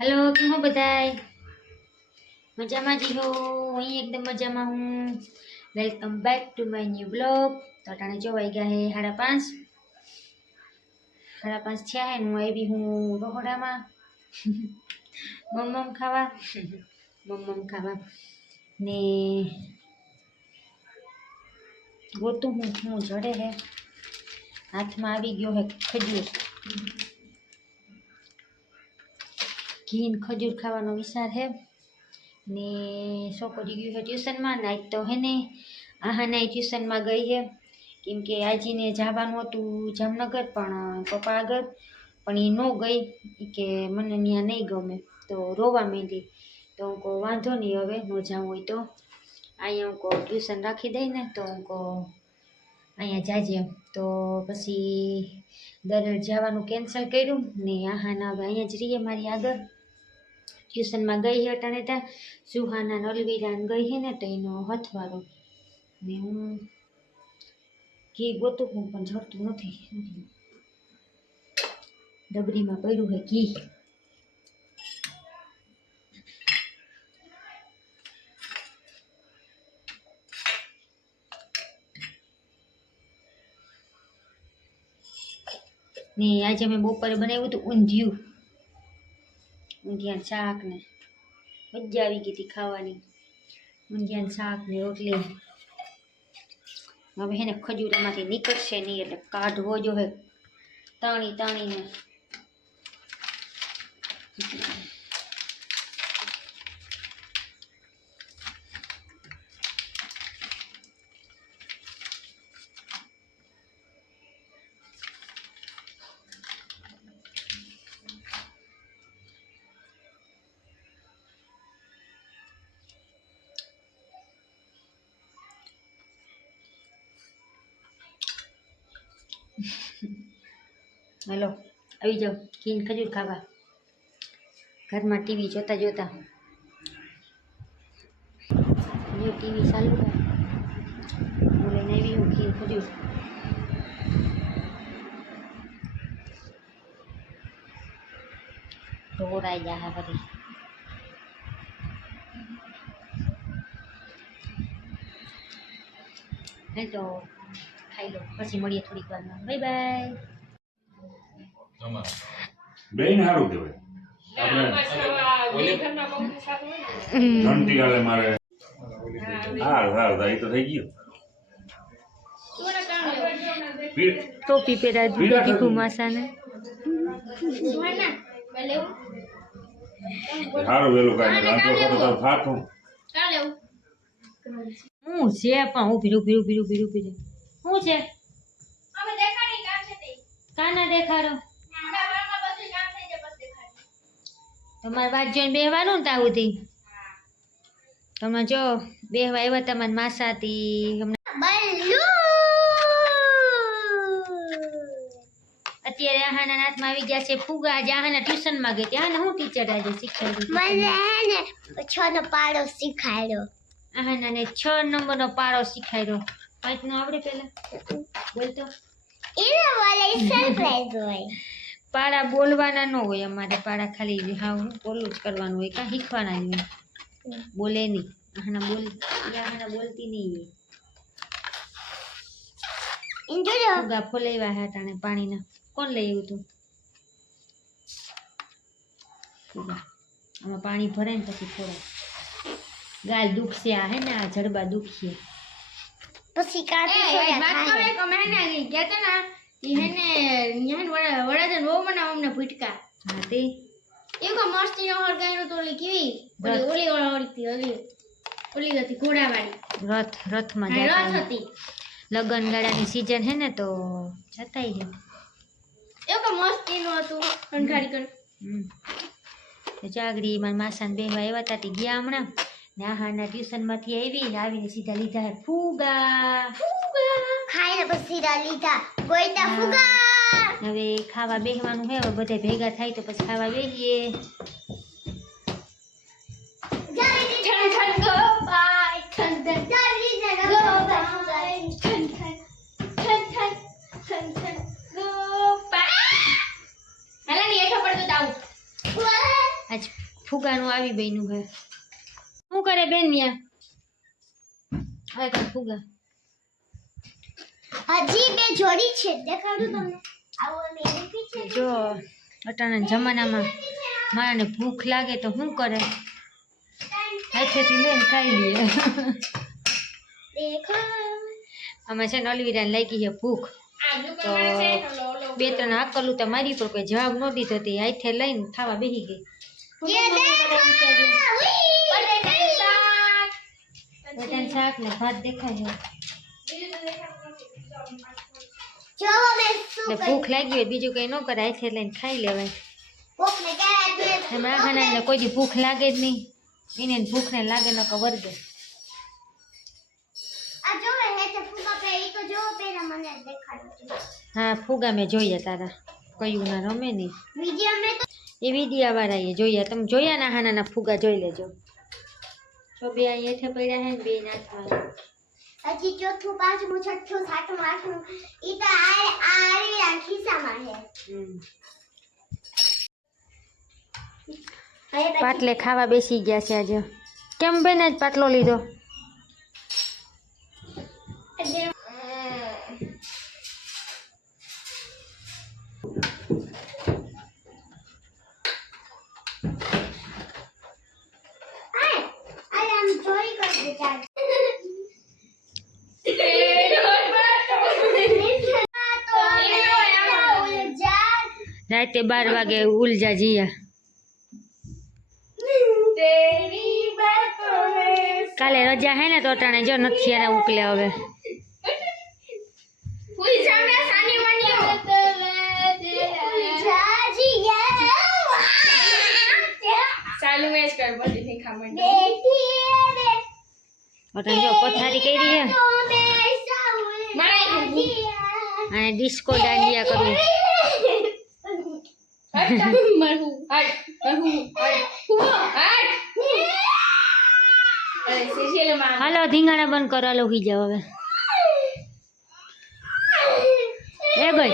Hello क्यों हो बधाई मजा में जी हो वही एकदम मजा में हूँ। Welcome back to my new blog. तो अटाणे जो आई गया है 5:30 थया है। हूँ आई हूँ रहोड़ा में मम खावा ने गोतू हूँ जड़े है हाथ में आई गयो है खजूर घी खजूर खाવાનો विचार है ने छोकरी गई है ट्यूशन में। नाइट तो है ने आहाना ट्यूशन में गई है केम के आज ने जवानुं हतुं जामनगर पण पप्पा आगर पण ए न गई के मने न्या नहीं गमे तो रोवा માંડી। तो को वांधो नहीं हवे न जाऊं होय तो अहींया को ट्यूशन राखी दई ने तो को अहींया जाजे। तो पछी दररोज जवानुं केन्सल कर्युं ने आहाना हवे अहींया ज रहीए मारी आगर। ट्यूशन में गई है अटाणे त्या सुहाना अलवीरा गई है ने तो एनो हथवारो ने हूँ घी गोतुं हूँ पण जड़तुं नथी। डबरी में पड्युं है घी। ने आज अमे बपोरे बनाव्युं हतुं ઊંધિયા શાક ને મજા આવી ગઈ હતી ખાવાની। ઊંધિયા શાક ને રોટલી। હવે હે ને ખજૂરમાંથી નીકળશે નહીં એટલે કાઢવો જો હે તાણી તાણીને। हेलो આવી જાઓ ઘી ખજૂર ખાવા। ઘરમાં ટીવી જોતા જોતા જો ટીવી ચાલુ है હું લઈને આવી હું ઘી ખજૂર। ઢોરાઈ જાય ફરી नहीं तो खाई लो પછી મળીએ થોડીક વારમાં। Bye bye. બેન હારું કહેવાય આપણે ઘંટી આલે મારે હાર એ તો થઈ ગયું। ટોપી પહેરા દીધી ઘુમાસાને હારું વેલું કાઈ રાંધો કરો તો થાતું હું છે પણ ઊભી હું છે કાના દેખાડો તમારે વાત જોઈને બેહવાનું ને ત્યાં સુધી તમે જો બેહવા આવ્યા તમારી માસાથી અત્યારે આહાના હાથમાં આવી ગયા છે ફુગા। આજે આહાના ટ્યુશનમાં ગઈ ત્યાં હું ટીચર આજે શીખવાડ્યું 6 નો પાડો શીખાડ્યો। આહાનાને 6 નંબરનો પાડો શીખવાડ્યો। 5 નો આવડે પેલા બોલ તો એને વાલે સરપ્રાઈઝ હોય। પાડા બોલવાના ન હોય અમારે પાડા ખાલી હા બોલું જ કરવાનું હોય કાં શીખવાના જ હોય બોલે નહીં। આહાના બોલતી નહીં। ફુગા ફોલાવ્યા હતા ને પાણીના કોણ લઈ આવ્યું તું ફુગા આમાં પાણી ભરાય ને પછી ફોડાય। ગાલ દુખશે આ હે ને આ જડબા દુખશે પછી કાઢી વાત કરે કે મેં ને ગયા હતા ને ઈ હે ને ન્યાન વડાજન બહુ બનાવ અમને ભૂટકા હા તે એકો મસ્તી નો હર ગાયનો તો ઓલી કેવી ઓલી હતી ઘોડાવાળી રથમાં જતા રથ હતી લગન ગાડાની સીઝન હે ને તો જતાઈ હે એકો મસ્તી નો હતું કંઠાડી કર તો ચાગડી માર માસાને બેહવા આવ્યા હતા તે ગયા હમણાં ને આહાના ટ્યુશનમાંથી આવીને સીધા લીધા હે ફુગા ખાઈને પછી સીધા લીધા ગોઈતા ફુગા। હવે ખાવા બેહવાનું હે હવે બધા ભેગા થાય તો પછી ખાવા બેહીએ। ઠન ઠન ગો બાય ઠન ઠન ચાલી ને ગો બાય ઠન ઠન ઠન ઠન ઠન ઠન ગો બાય હાલા ની એઠો પડતો તાવ વાહ આજ ફુગાનું આવી બન્યું હે શું કરે બેન ન્યા હવે તો ફુગા હજી બે જોડી છે દેખાડું તમને આવો મેરી પીછે જો અટાણા જમાનામાં મારાને ભૂખ લાગે તો શું કરે હાથેથી લઈને ખાઈ લઈએ દેખો અમે છે ને અલવીરાને લાગી છે ભૂખ તો બે ત્રણ હાકલું તો મારી પર કોઈ જવાબ ન દીધો તે હાથે લઈને ખાવા બેસી ગઈ ये देखो બટાનું શાક ને ભાત દેખાય છે जो मैं એટલે ભૂખ લાગી હોય બીજું કંઈ ન કરે હાથે લઈને ખાઈ લેવાય भूख में क्या है એમાં આખાને કોઈ દી ભૂખ લાગે જ નહીં એને ભૂખ ને લાગે ન કે વર્ગે आ जो है तो फूका पे ई तो जो पे ना मने देखाडो હા ફુગા મેં જોઈએ તારા કયું ના રમે નહીં वीडियो में तो એ વિડિયા વાળાએ જોયા તમે જોયા ના નાના ફુગા જોઈ લેજો તો બે અહીંયા હેઠે પડ્યા હે ને બે નાથમાં हजी चौथुं पांचमुं छठुं सातमुं आठमुं ई तो आ खिस्सामां है પાટલે ખાવા બેસી ગયા છે આજે કેમ બેન આજ પાટલો લીધો अरे हम चोरी कर बेटा રાતે 12 વાગે ઉલજા જીયા કાલે રજા હે ને તો અટાણે જો નથી એને ઉકલે હવે અટાણે જો પથારી કરી હે અને ડિસ્કો દાંડિયા કરવું હાલો ધીંગાણા બંધ કરો હાલો હોઈ જાવ હવે એ ગઈ